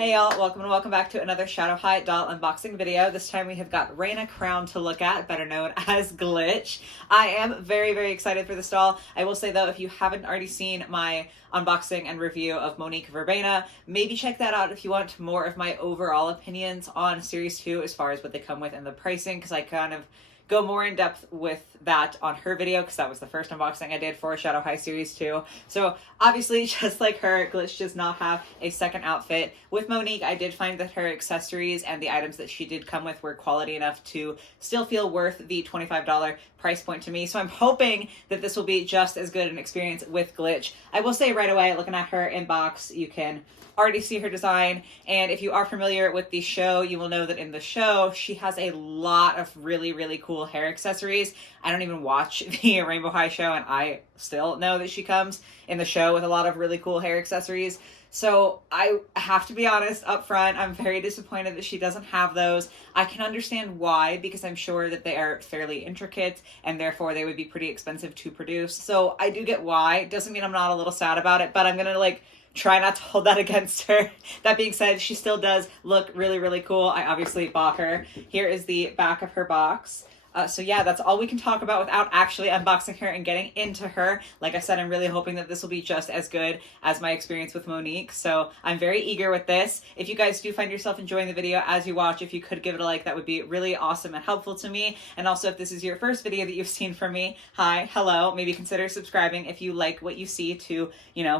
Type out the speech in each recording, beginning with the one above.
Hey y'all, welcome back to another Shadow High doll unboxing video. This time we have got Reina Crowne to look at, better known as Glitch. I am very excited for this doll. I will say though, if you haven't already seen my unboxing and review of Monique Verbena, maybe check that out if you want more of my overall opinions on Series 2 as far as what they come with and the pricing, because I kind of go more in depth with that on her video because that was the first unboxing I did for Shadow High Series 2. So obviously, just like her, Glitch does not have a second outfit. With Monique, I did find that her accessories and the items that she did come with were quality enough to still feel worth the $25 price point to me. So I'm hoping that this will be just as good an experience with Glitch. I will say right away, looking at her inbox, you can already see her design, and if you are familiar with the show, you will know that in the show she has a lot of really cool hair accessories. I don't even watch the Rainbow High show, and I still know that she comes in the show with a lot of really cool hair accessories. So I have to be honest up front, I'm very disappointed that she doesn't have those. I can understand why, because I'm sure that they are fairly intricate and therefore they would be pretty expensive to produce. So I do get why. Doesn't mean I'm not a little sad about it, but I'm gonna try not to hold that against her. That being said, she still does look really cool. I obviously bought her. Here is the back of her box. So yeah, that's all we can talk about without actually unboxing her and getting into her. Like I said, I'm really hoping that this will be just as good as my experience with Monique. So I'm very eager with this. If you guys do find yourself enjoying the video as you watch, if you could give it a like, that would be really awesome and helpful to me. And also, if this is your first video that you've seen from me, hi, hello, maybe consider subscribing if you like what you see to,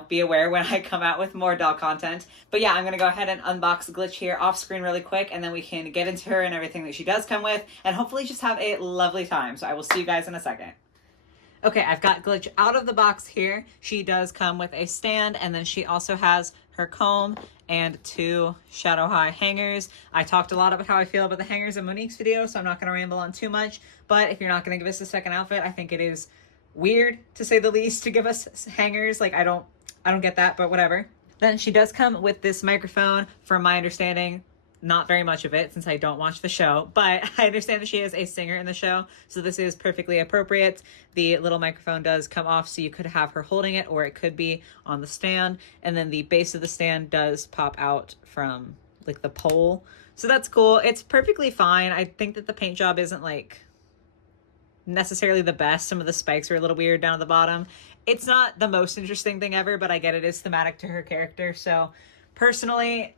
be aware when I come out with more doll content. But yeah, I'm gonna go ahead and unbox Glitch here off screen really quick, and then we can get into her and everything that she does come with, and hopefully just have a lovely time. So I will see you guys in a second. Okay, I've got Glitch out of the box here. She does come with a stand, and then she also has her comb and 2 Shadow High hangers. I talked a lot about how I feel about the hangers in Monique's video, so I'm not going to ramble on too much. But if you're not going to give us a second outfit, I think it is weird, to say the least, to give us hangers. I don't get that, but whatever. Then she does come with this microphone, from my understanding. Not very much of it since I don't watch the show, but I understand that she is a singer in the show, so this is perfectly appropriate. The little microphone does come off, so you could have her holding it, or it could be on the stand, and then the base of the stand does pop out from the pole, so that's cool. It's perfectly fine. I think that the paint job isn't necessarily the best. Some of the spikes are a little weird down at the bottom. It's not the most interesting thing ever, but I get it is thematic to her character, so personally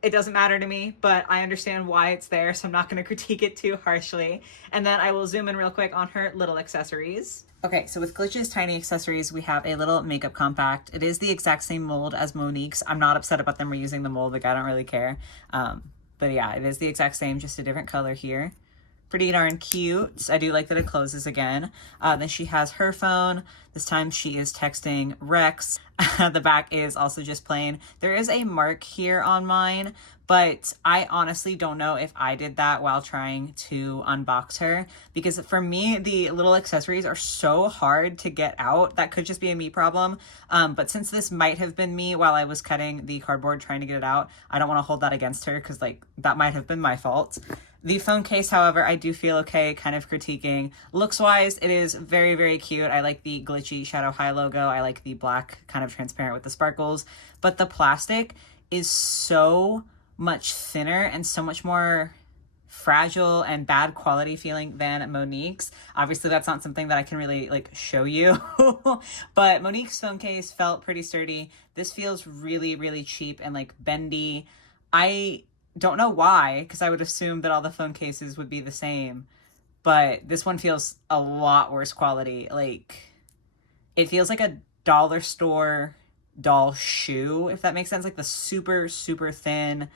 it doesn't matter to me, but I understand why it's there, so I'm not going to critique it too harshly. And then I will zoom in real quick on her little accessories. Okay, so with Glitch's tiny accessories, we have a little makeup compact. It is the exact same mold as Monique's. I'm not upset about them reusing the mold, I don't really care. But yeah, it is the exact same, just a different color here. Pretty darn cute. I do like that it closes again. Then she has her phone. This time she is texting Rex. The back is also just plain. There is a mark here on mine, but I honestly don't know if I did that while trying to unbox her, because for me, the little accessories are so hard to get out. That could just be a me problem. But since this might have been me while I was cutting the cardboard trying to get it out, I don't want to hold that against her, because that might have been my fault. The phone case, however, I do feel okay kind of critiquing. Looks-wise, it is very cute. I like the glitchy Shadow High logo. I like the black kind of transparent with the sparkles. But the plastic is so much thinner and so much more fragile and bad quality feeling than Monique's. Obviously, that's not something that I can really show you. But Monique's phone case felt pretty sturdy. This feels really cheap and bendy. I don't know why, because I would assume that all the phone cases would be the same, but this one feels a lot worse quality. It feels like a dollar store doll shoe, if that makes sense. The super thin,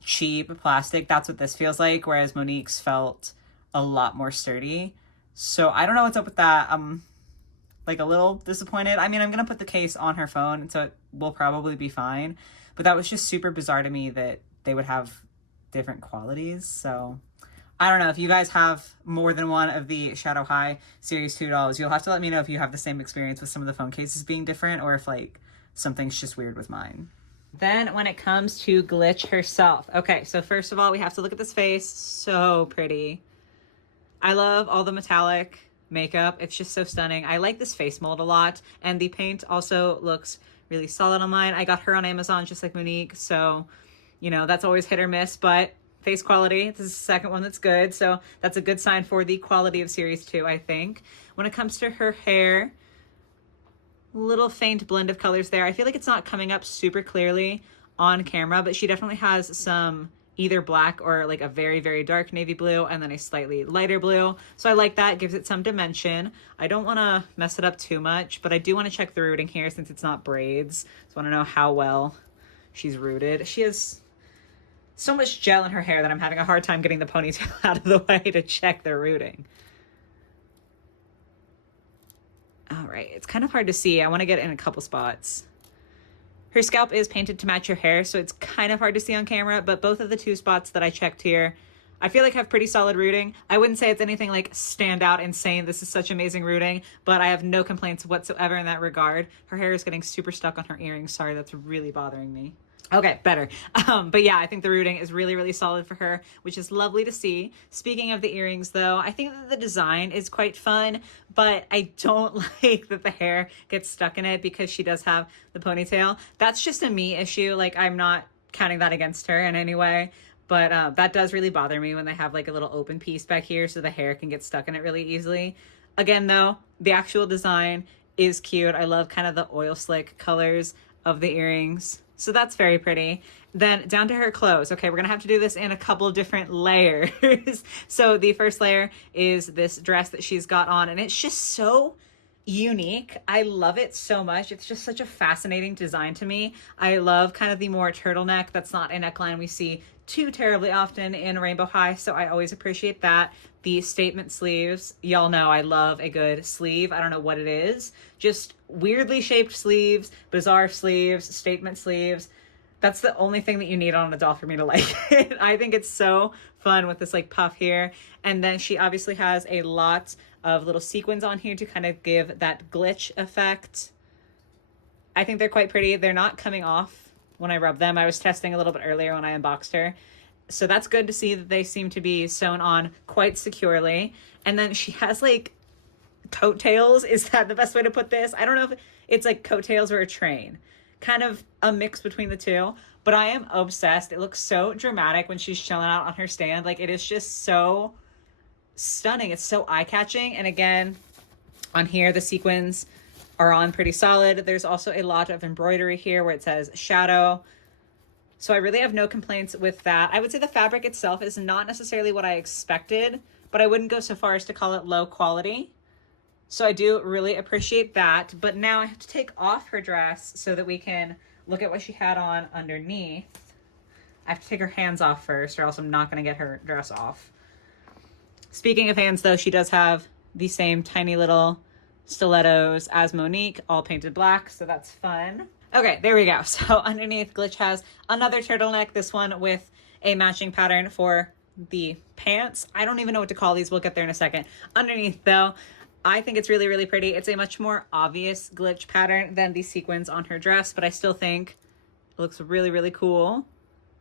cheap plastic. That's what this feels like, whereas Monique's felt a lot more sturdy. So I don't know what's up with that. I'm a little disappointed. I mean, I'm gonna put the case on her phone, and so it will probably be fine, but that was just super bizarre to me that they would have different qualities. So I don't know, if you guys have more than one of the Shadow High Series 2 dolls, you'll have to let me know if you have the same experience with some of the phone cases being different, or if something's just weird with mine. Then when it comes to Glitch herself, okay, so first of all, we have to look at this face. So pretty. I love all the metallic makeup. It's just so stunning. I like this face mold a lot, and the paint also looks really solid on mine. I got her on Amazon just like Monique, so, you know, that's always hit or miss, but face quality, this is the second one that's good, so that's a good sign for the quality of series 2, I think. When it comes to her hair, little faint blend of colors there. I feel like it's not coming up super clearly on camera, but she definitely has some either black or like a very, very dark navy blue and then a slightly lighter blue. So I like that, gives it some dimension. I don't want to mess it up too much, but I do want to check the rooting here since it's not braids. So I want to know how well she's rooted. She has so much gel in her hair that I'm having a hard time getting the ponytail out of the way to check the rooting. All right, it's kind of hard to see. I want to get in a couple spots. Her scalp is painted to match her hair, so it's kind of hard to see on camera, but both of the 2 spots that I checked here, I feel like have pretty solid rooting. I wouldn't say it's anything like stand out insane, this is such amazing rooting, but I have no complaints whatsoever in that regard. Her hair is getting super stuck on her earrings. Sorry, that's really bothering me. Okay, better. But yeah, I think the rooting is really, really solid for her, which is lovely to see. Speaking of the earrings, though, I think that the design is quite fun, but I don't like that the hair gets stuck in it because she does have the ponytail. That's just a me issue. Like, I'm not counting that against her in any way, but that does really bother me when they have like a little open piece back here so the hair can get stuck in it really easily. Again, though, the actual design is cute. I love kind of the oil slick colors of the earrings. So that's very pretty. Then down to her clothes. Okay, we're gonna have to do this in a couple different layers. So the first layer is this dress that she's got on, and it's just so unique. I love it so much. It's just such a fascinating design to me. I love kind of the more turtleneck. That's not a neckline we see too terribly often in Rainbow High, so I always appreciate that. The statement sleeves, y'all know I love a good sleeve. I don't know what it is. Just weirdly shaped sleeves, bizarre sleeves, statement sleeves. That's the only thing that you need on a doll for me to like it. I think it's so fun with this like puff here. And then she obviously has a lot of little sequins on here to kind of give that glitch effect. I think they're quite pretty. They're not coming off when I rub them. I was testing a little bit earlier when I unboxed her. So that's good to see that they seem to be sewn on quite securely. And then she has like coattails. Is that the best way to put this? I don't know if it's like coattails or a train. Kind of a mix between the two. But I am obsessed. It looks so dramatic when she's chilling out on her stand. Like, it is just so stunning. It's so eye-catching. And again, on here, the sequins are on pretty solid. There's also a lot of embroidery here where it says shadow. So I really have no complaints with that. I would say the fabric itself is not necessarily what I expected, but I wouldn't go so far as to call it low quality. So I do really appreciate that. But now I have to take off her dress so that we can look at what she had on underneath. I have to take her hands off first, or else I'm not going to get her dress off. Speaking of hands, though, she does have the same tiny little stilettos as Monique, all painted black, so that's fun. Okay, there we go. So underneath, Glitch has another turtleneck, this one with a matching pattern for the pants. I don't even know what to call these. We'll get there in a second. Underneath, though, I think it's really, really pretty. It's a much more obvious Glitch pattern than the sequins on her dress, but I still think it looks really, really cool.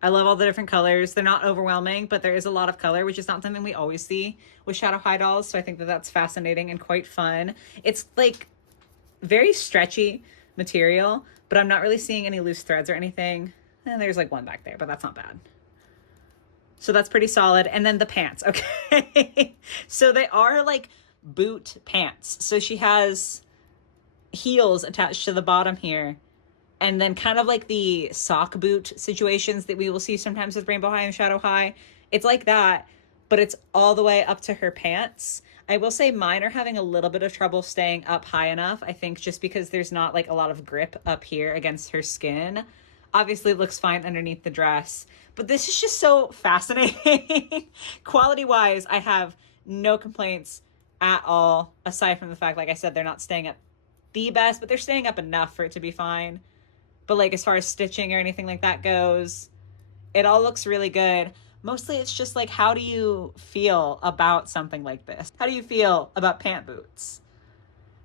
I love all the different colors. They're not overwhelming, but there is a lot of color, which is not something we always see with Shadow High dolls, so I think that that's fascinating and quite fun. It's like very stretchy material, but I'm not really seeing any loose threads or anything. And there's like one back there, but that's not bad. So that's pretty solid. And then the pants, okay. So they are like boot pants. So she has heels attached to the bottom here. And then kind of like the sock boot situations that we will see sometimes with Rainbow High and Shadow High. It's like that, but it's all the way up to her pants. I will say mine are having a little bit of trouble staying up high enough. I think just because there's not like a lot of grip up here against her skin. Obviously it looks fine underneath the dress, but this is just so fascinating. Quality wise, I have no complaints at all, aside from the fact, like I said, they're not staying up the best, but they're staying up enough for it to be fine. But like as far as stitching or anything like that goes, it all looks really good. Mostly it's just like, how do you feel about something like this? How do you feel about pant boots?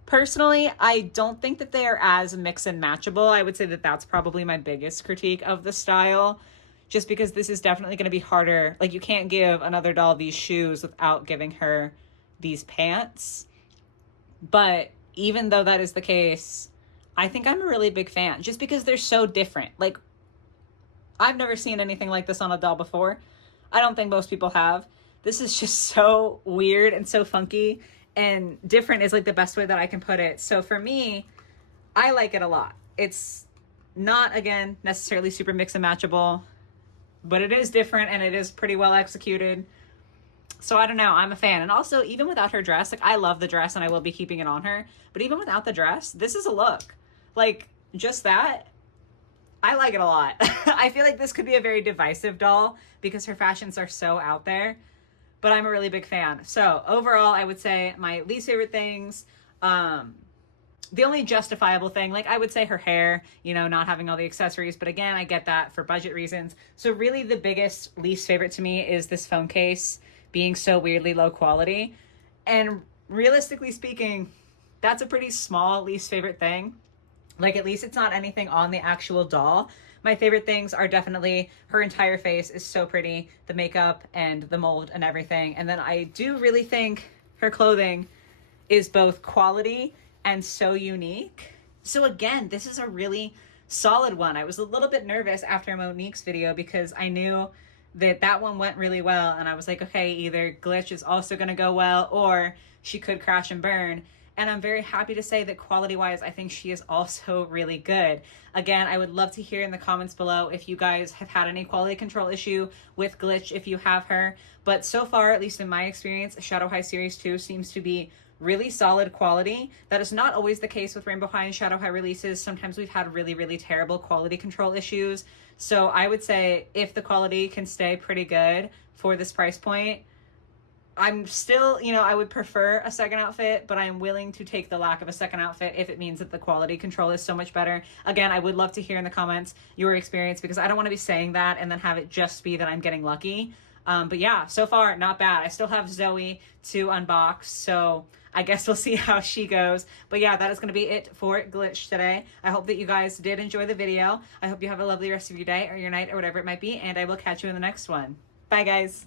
Personally, I don't think that they are as mix and matchable. I would say that that's probably my biggest critique of the style, just because this is definitely going to be harder. Like, you can't give another doll these shoes without giving her these pants. But even though that is the case, I think I'm a really big fan just because they're so different. Like, I've never seen anything like this on a doll before. I don't think most people have. This is just so weird and so funky, and different is like the best way that I can put it. So for me, I like it a lot. It's not, again, necessarily super mix and matchable, but it is different and it is pretty well executed. So I don't know, I'm a fan. And also, even without her dress, like, I love the dress and I will be keeping it on her, but even without the dress, this is a look. Like, just that, I like it a lot. I feel like this could be a very divisive doll because her fashions are so out there, but I'm a really big fan. So overall, I would say my least favorite things, the only justifiable thing, like, I would say her hair, you know, not having all the accessories, but again, I get that for budget reasons. So really the biggest least favorite to me is this phone case being so weirdly low quality. And realistically speaking, that's a pretty small least favorite thing. Like, at least it's not anything on the actual doll. My favorite things are definitely her entire face is so pretty, the makeup and the mold and everything. And then I do really think her clothing is both quality and so unique. So again, this is a really solid one. I was a little bit nervous after Monique's video because I knew that that one went really well, and I was like, okay, either Glitch is also going to go well or she could crash and burn. And I'm very happy to say that quality-wise, I think she is also really good. Again, I would love to hear in the comments below if you guys have had any quality control issue with Glitch, if you have her. But so far, at least in my experience, Shadow High Series 2 seems to be really solid quality. That is not always the case with Rainbow High and Shadow High releases. Sometimes we've had really, really terrible quality control issues. So I would say if the quality can stay pretty good for this price point, I'm still, you know, I would prefer a second outfit, but I'm willing to take the lack of a second outfit if it means that the quality control is so much better. Again, I would love to hear in the comments your experience because I don't want to be saying that and then have it just be that I'm getting lucky. But yeah, so far, not bad. I still have Zoe to unbox, so I guess we'll see how she goes. But yeah, that is going to be it for Glitch today. I hope that you guys did enjoy the video. I hope you have a lovely rest of your day or your night or whatever it might be, and I will catch you in the next one. Bye, guys.